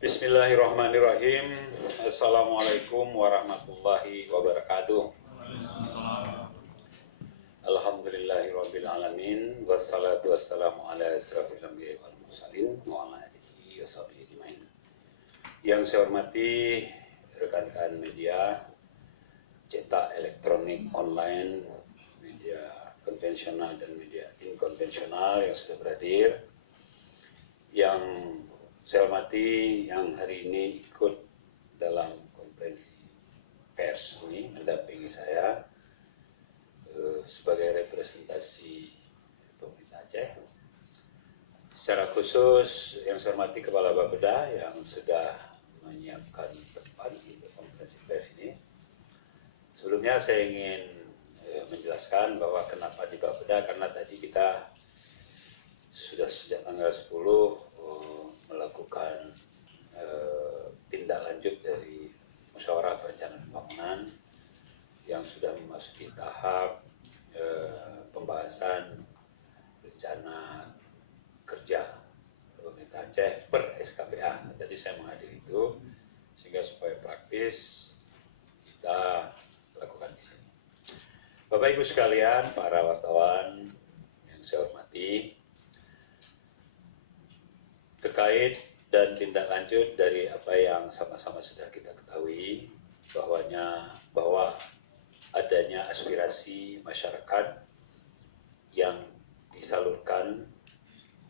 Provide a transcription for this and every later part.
Bismillahirrahmanirrahim. Assalamualaikum warahmatullahi wabarakatuh. Alhamdulillahirabbil alamin wassalatu wassalamu ala asyrafil anbiya'i wal mursalin wa ala alihi washabihi ajmain. Yang saya hormati rekan-rekan media cetak, elektronik, online, media konvensional dan media inkonvensional yang sudah berhadir. Yang saya hormati yang hari ini ikut dalam konferensi pers ini mendampingi saya sebagai representasi pemerintah Aceh. Secara khusus yang saya hormati Kepala Bapeda yang sudah menyiapkan tempat untuk konferensi pers ini. Sebelumnya saya ingin menjelaskan bahwa kenapa di Bapeda, karena tadi kita sudah sejak tanggal 10 melakukan tindak lanjut dari musyawarah perencanaan pembangunan yang sudah memasuki tahap pembahasan rencana kerja pemerintah Aceh per SKPA. Tadi saya menghadiri itu sehingga supaya praktis kita lakukan di sini. Bapak Ibu sekalian, para wartawan yang saya hormati, terkait dan tindak lanjut dari apa yang sama-sama sudah kita ketahui bahwa adanya aspirasi masyarakat yang disalurkan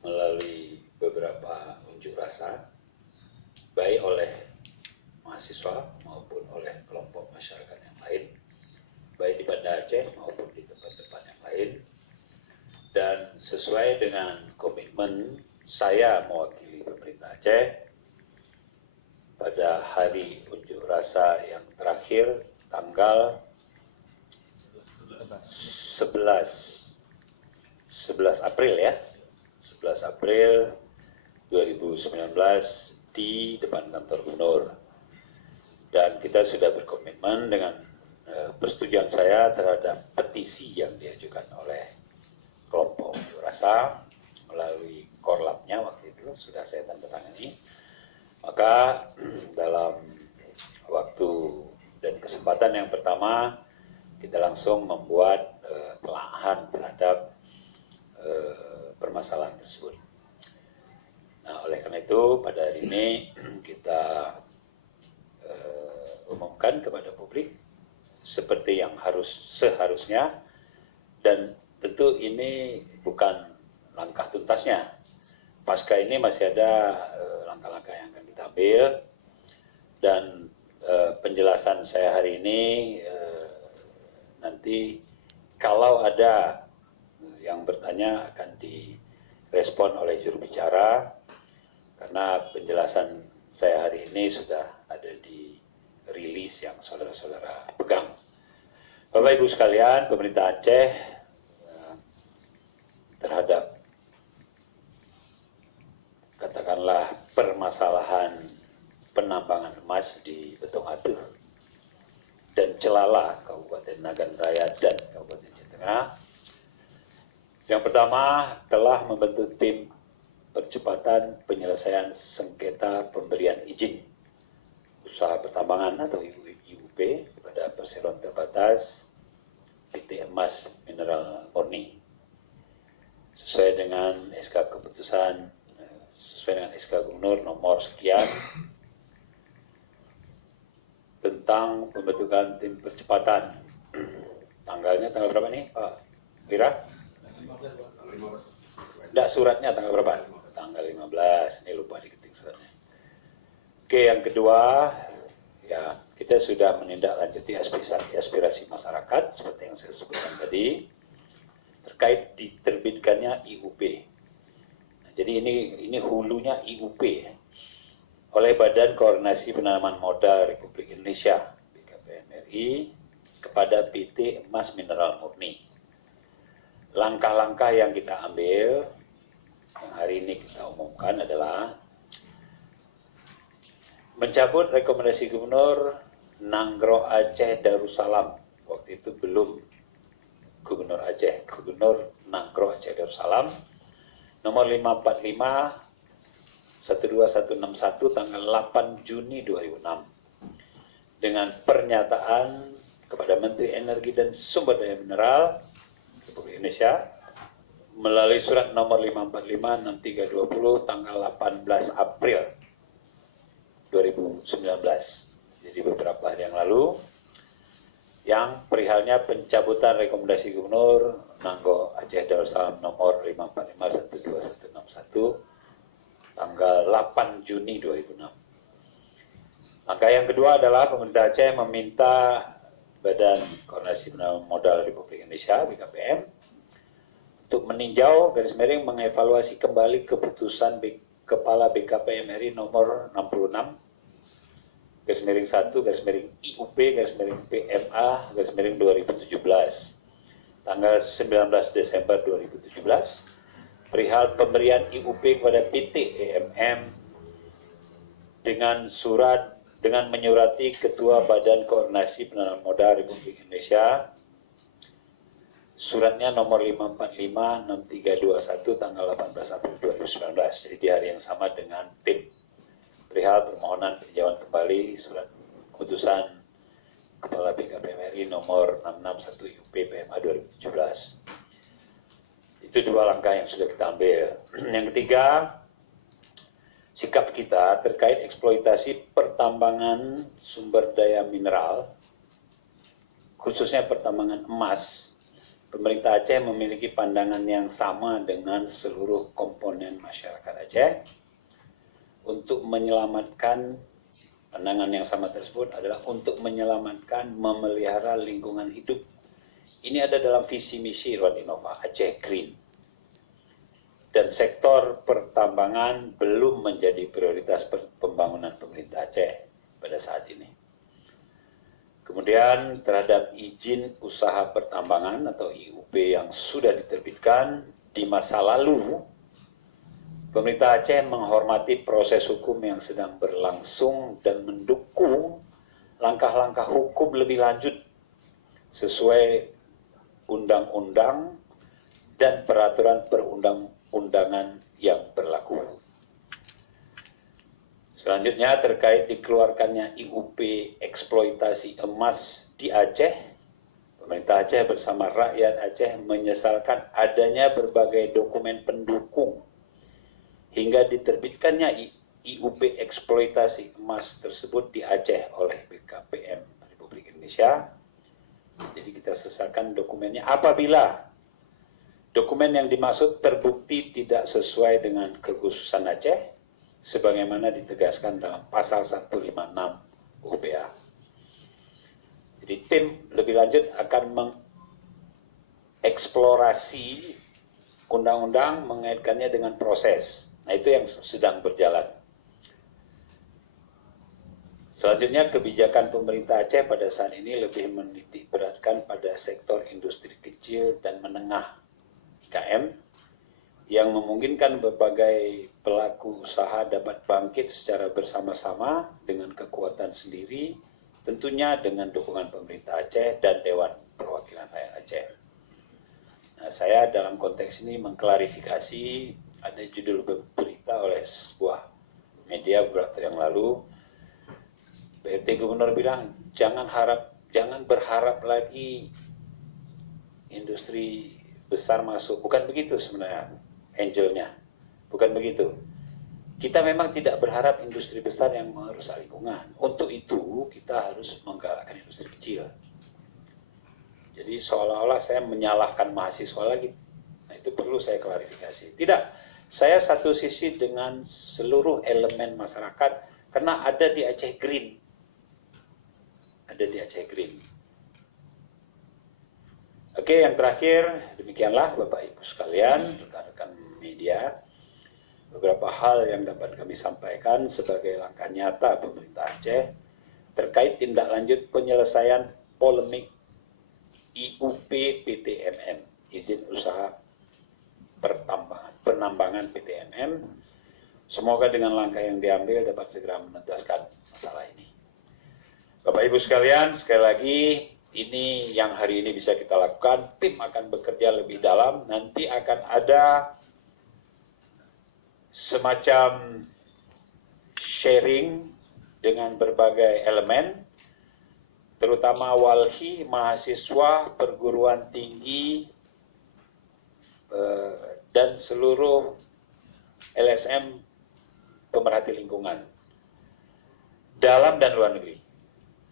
melalui beberapa unjuk rasa baik oleh mahasiswa maupun oleh kelompok masyarakat yang lain baik di Banda Aceh maupun di tempat-tempat yang lain, dan sesuai dengan komitmen saya mewakili pemerintah Aceh pada hari unjuk rasa yang terakhir tanggal 11 April ya, 11 April 2019 di depan kantor gubernur. Dan kita sudah berkomitmen dengan persetujuan saya terhadap petisi yang diajukan oleh kelompok unjuk rasa melalui korlapnya waktu itu sudah saya tanda tangani. Maka dalam waktu dan kesempatan yang pertama kita langsung membuat telaahan terhadap permasalahan tersebut. Nah, oleh karena itu pada hari ini kita umumkan kepada publik seperti yang seharusnya, dan tentu ini bukan langkah tuntasnya. Pasca ini masih ada langkah-langkah yang akan kita ambil, dan penjelasan saya hari ini nanti kalau ada yang bertanya akan direspon oleh juru bicara, karena penjelasan saya hari ini sudah ada di rilis yang saudara-saudara pegang. Bapak Ibu sekalian, pemerintah Aceh terhadap katakanlah permasalahan penambangan emas di Betong Atuh dan Celala, Kabupaten Nagan Raya dan Kabupaten Aceh Tengah, yang pertama telah membentuk tim percepatan penyelesaian sengketa pemberian izin usaha pertambangan atau IUP kepada perseroan terbatas PT Emas Mineral Murni sesuai dengan SK keputusan, sesuai dengan SK Gubernur nomor sekian tentang pembentukan tim percepatan. Tanggalnya tanggal berapa nih Pak Wira? Enggak, suratnya tanggal berapa? Tanggal 15, ini lupa diketik suratnya. Oke, yang kedua, ya kita sudah menindaklanjuti aspirasi masyarakat seperti yang saya sebutkan tadi terkait diterbitkannya IUP. Nah, jadi ini hulunya IUP oleh Badan Koordinasi Penanaman Modal Republik Indonesia BKPMRI kepada PT Emas Mineral Murni. Langkah-langkah yang kita ambil yang hari ini kita umumkan adalah mencabut rekomendasi Gubernur Nanggro Aceh Darussalam. Waktu itu belum Gubernur Aceh, Gubernur Nanggro Aceh Darussalam nomor 545 12161 tanggal 8 Juni 2006 dengan pernyataan kepada Menteri Energi dan Sumber Daya Mineral Republik Indonesia melalui surat nomor 545-6320 tanggal 18 April 2019. Jadi beberapa hari yang lalu, yang perihalnya pencabutan rekomendasi Gubernur Nanggo Aceh Darussalam nomor 545-12161 tanggal 8 Juni 2006. Langkah yang kedua adalah pemerintah Aceh meminta Badan Koordinasi Penanaman Modal Republik Indonesia (BKPM) untuk meninjau garis miring mengevaluasi kembali keputusan Kepala BKPM RI nomor 66 garis miring 1 garis miring IUP garis miring PMA garis miring 2017 tanggal 19 Desember 2017 perihal pemberian IUP kepada PT EMM dengan menyurati Ketua Badan Koordinasi Penanaman Modal Republik Indonesia suratnya nomor 545-6321 tanggal 18 April 2019. Jadi di hari yang sama dengan tim perihal permohonan peninjauan kembali surat keputusan Kepala BKPM RI nomor 661 IUP PMA 2017. Itu dua langkah yang sudah kita ambil. Yang ketiga, sikap kita terkait eksploitasi pertambangan sumber daya mineral, khususnya pertambangan emas. Pemerintah Aceh memiliki pandangan yang sama dengan seluruh komponen masyarakat Aceh untuk menyelamatkan, pandangan yang sama tersebut adalah untuk menyelamatkan, memelihara lingkungan hidup. Ini ada dalam visi misi Ruan Innova Aceh Green. Dan sektor pertambangan belum menjadi prioritas pembangunan pemerintah Aceh pada saat ini. Kemudian terhadap izin usaha pertambangan atau IUP yang sudah diterbitkan di masa lalu, pemerintah Aceh menghormati proses hukum yang sedang berlangsung dan mendukung langkah-langkah hukum lebih lanjut sesuai undang-undang dan peraturan perundang-undangan yang berlaku. Selanjutnya terkait dikeluarkannya IUP eksploitasi emas di Aceh, pemerintah Aceh bersama rakyat Aceh menyesalkan adanya berbagai dokumen pendukung hingga diterbitkannya IUP eksploitasi emas tersebut di Aceh oleh BKPM Republik Indonesia. Jadi kita sesalkan dokumennya apabila dokumen yang dimaksud terbukti tidak sesuai dengan kekhususan Aceh sebagaimana ditegaskan dalam pasal 156 UPA. Jadi tim lebih lanjut akan mengeksplorasi undang-undang mengaitkannya dengan proses. Nah, itu yang sedang berjalan. Selanjutnya, kebijakan pemerintah Aceh pada saat ini lebih menitik beratkan pada sektor industri kecil dan menengah IKM yang memungkinkan berbagai pelaku usaha dapat bangkit secara bersama-sama dengan kekuatan sendiri, tentunya dengan dukungan pemerintah Aceh dan Dewan Perwakilan Rakyat Aceh. Nah, saya dalam konteks ini mengklarifikasi, ada judul berita oleh sebuah media beberapa waktu yang lalu, PRT Gubernur bilang, jangan berharap lagi industri besar masuk. Bukan begitu sebenarnya. Angelnya, bukan begitu. Kita memang tidak berharap industri besar yang merusak lingkungan. Untuk itu kita harus menggalakkan industri kecil. Jadi seolah-olah saya menyalahkan mahasiswa lagi. Nah, itu perlu saya klarifikasi. Tidak, saya satu sisi dengan seluruh elemen masyarakat karena ada di Aceh Green. Ada di Aceh Green. Oke, yang terakhir, demikianlah Bapak Ibu sekalian, rekan-rekan media, beberapa hal yang dapat kami sampaikan sebagai langkah nyata pemerintah Aceh terkait tindak lanjut penyelesaian polemik IUP PTMM, izin usaha penambangan PTMM. Semoga dengan langkah yang diambil dapat segera menuntaskan masalah ini. Bapak Ibu sekalian, sekali lagi, ini yang hari ini bisa kita lakukan. Tim akan bekerja lebih dalam. Nanti akan ada semacam sharing dengan berbagai elemen, terutama walhi, mahasiswa, perguruan tinggi, dan seluruh LSM pemerhati lingkungan dalam dan luar negeri.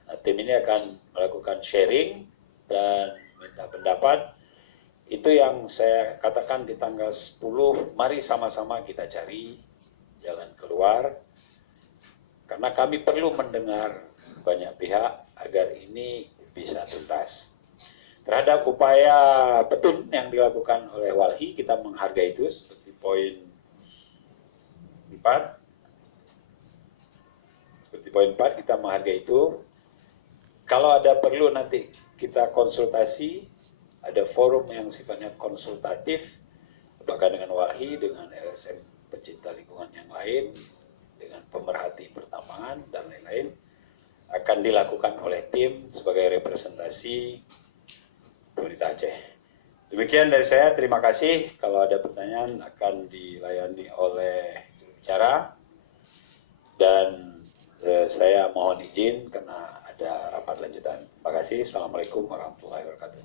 Nah, tim ini akan melakukan sharing dan minta pendapat. Itu yang saya katakan di tanggal 10, mari sama-sama kita cari jalan keluar, karena kami perlu mendengar banyak pihak agar ini bisa tuntas. Terhadap upaya petun yang dilakukan oleh walhi, kita menghargai itu, seperti poin 4. Seperti poin 4, kita menghargai itu. Kalau ada perlu nanti kita konsultasi, ada forum yang sifatnya konsultatif, bahkan dengan walhi, dengan LSM pecinta lingkungan yang lain, dengan pemerhati pertambangan, dan lain-lain, akan dilakukan oleh tim sebagai representasi pemerintah Aceh. Demikian dari saya, terima kasih. Kalau ada pertanyaan akan dilayani oleh jurubicara, dan saya mohon izin karena ada rapat lanjutan. Terima kasih. Assalamualaikum warahmatullahi wabarakatuh.